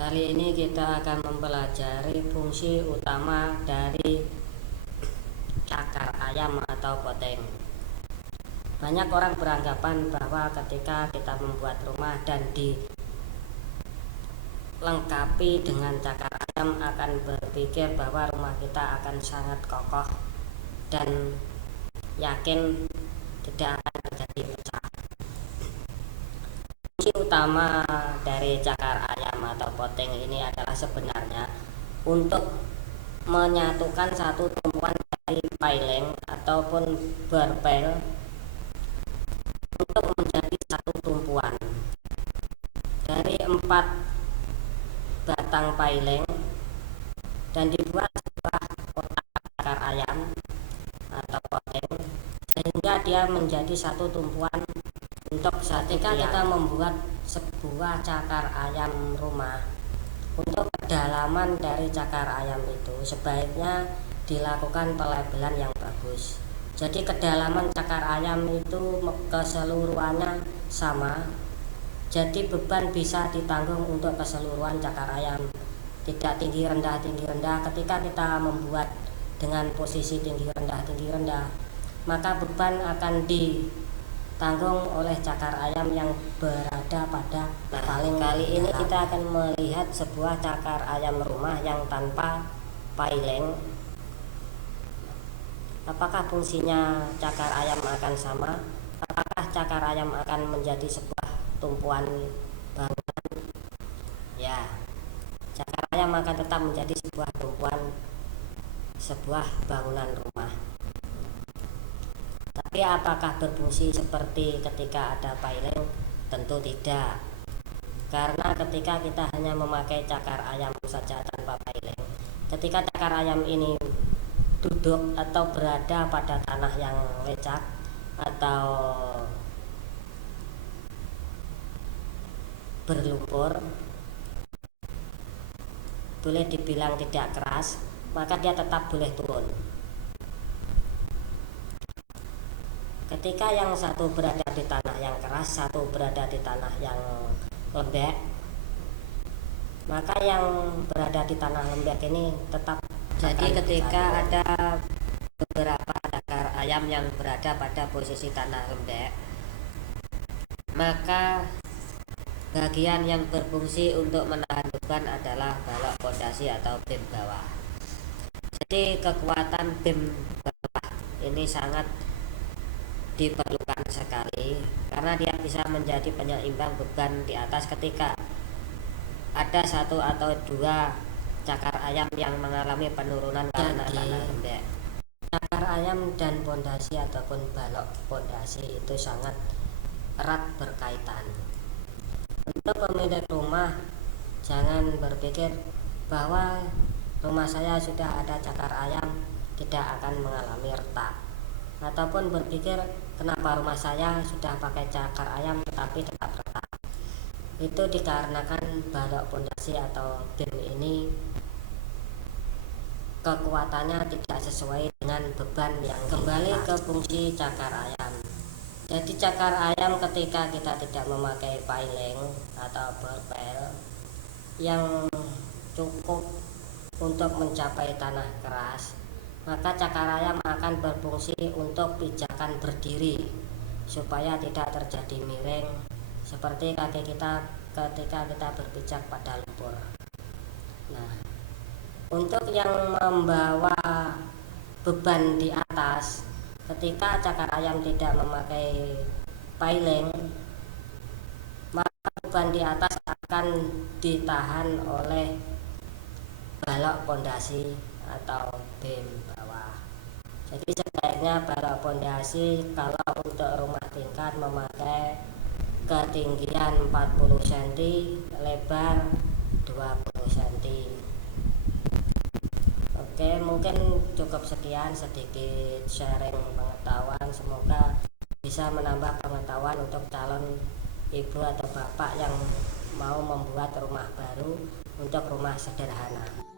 Kali ini kita akan mempelajari fungsi utama dari cakar ayam atau poteng. Banyak orang beranggapan bahwa ketika kita membuat rumah dan dilengkapi dengan cakar ayam akan berpikir bahwa rumah kita akan sangat kokoh dan yakin tidak akan terjadi pecah. Fungsi utama dari cakar ayam atau poteng ini adalah sebenarnya untuk menyatukan satu tumpuan dari piling ataupun barbel untuk menjadi satu tumpuan dari 4 batang piling dan dibuat sebuah kotak cakar ayam atau poteng sehingga dia menjadi satu tumpuan. Untuk ketika kita membuat sebuah cakar ayam rumah, untuk kedalaman dari cakar ayam itu sebaiknya dilakukan pelebelan yang bagus. Jadi kedalaman cakar ayam itu keseluruhannya sama, jadi beban bisa ditanggung untuk keseluruhan cakar ayam, tidak tinggi rendah. Ketika kita membuat dengan posisi tinggi rendah, maka beban akan ditanggung oleh cakar ayam yang berada pada paling. Kali ini kita akan melihat sebuah cakar ayam rumah yang tanpa piling. Apakah fungsinya cakar ayam akan sama? Apakah cakar ayam akan menjadi sebuah tumpuan bangunan? Ya, cakar ayam akan tetap menjadi sebuah tumpuan, sebuah bangunan rumah. Tapi apakah berfungsi seperti ketika ada piling? Tentu tidak. Karena ketika kita hanya memakai cakar ayam saja tanpa piling, ketika cakar ayam ini duduk atau berada pada tanah yang lecak atau berlumpur, boleh dibilang tidak keras, maka dia tetap boleh turun. Ketika yang satu berada di tanah yang keras, satu berada di tanah yang lembek, maka yang berada di tanah lembek ini tetap. Jadi ketika ada beberapa cakar ayam yang berada pada posisi tanah lembek, maka bagian yang berfungsi untuk menahan beban adalah balok pondasi atau bim bawah. Jadi kekuatan bim bawah ini sangat diperlukan sekali karena dia bisa menjadi penyeimbang beban di atas ketika ada satu atau dua cakar ayam yang mengalami penurunan karena tanah lembek. Cakar ayam dan pondasi ataupun balok pondasi itu sangat erat berkaitan. Untuk pemilik rumah, jangan berpikir bahwa rumah saya sudah ada cakar ayam tidak akan mengalami retak, ataupun berpikir kenapa rumah saya sudah pakai cakar ayam tetapi tetap retak. Itu dikarenakan balok pondasi atau bim ini kekuatannya tidak sesuai dengan beban yang kembali ke fungsi cakar ayam. Jadi cakar ayam ketika kita tidak memakai piling atau barbel yang cukup untuk mencapai tanah keras, maka cakar ayam akan berfungsi untuk pijakan berdiri supaya tidak terjadi miring seperti kaki kita ketika kita berpijak pada lumpur. Nah, untuk yang membawa beban di atas, ketika cakar ayam tidak memakai piling, maka beban di atas akan ditahan oleh balok pondasi atau bim bawah. Jadi sebaiknya balok pondasi kalau untuk rumah tingkat memakai ketinggian 40 cm, lebar 20 cm. Oke, mungkin cukup sekian sedikit sharing pengetahuan, semoga bisa menambah pengetahuan untuk calon ibu atau bapak yang mau membuat rumah baru untuk rumah sederhana.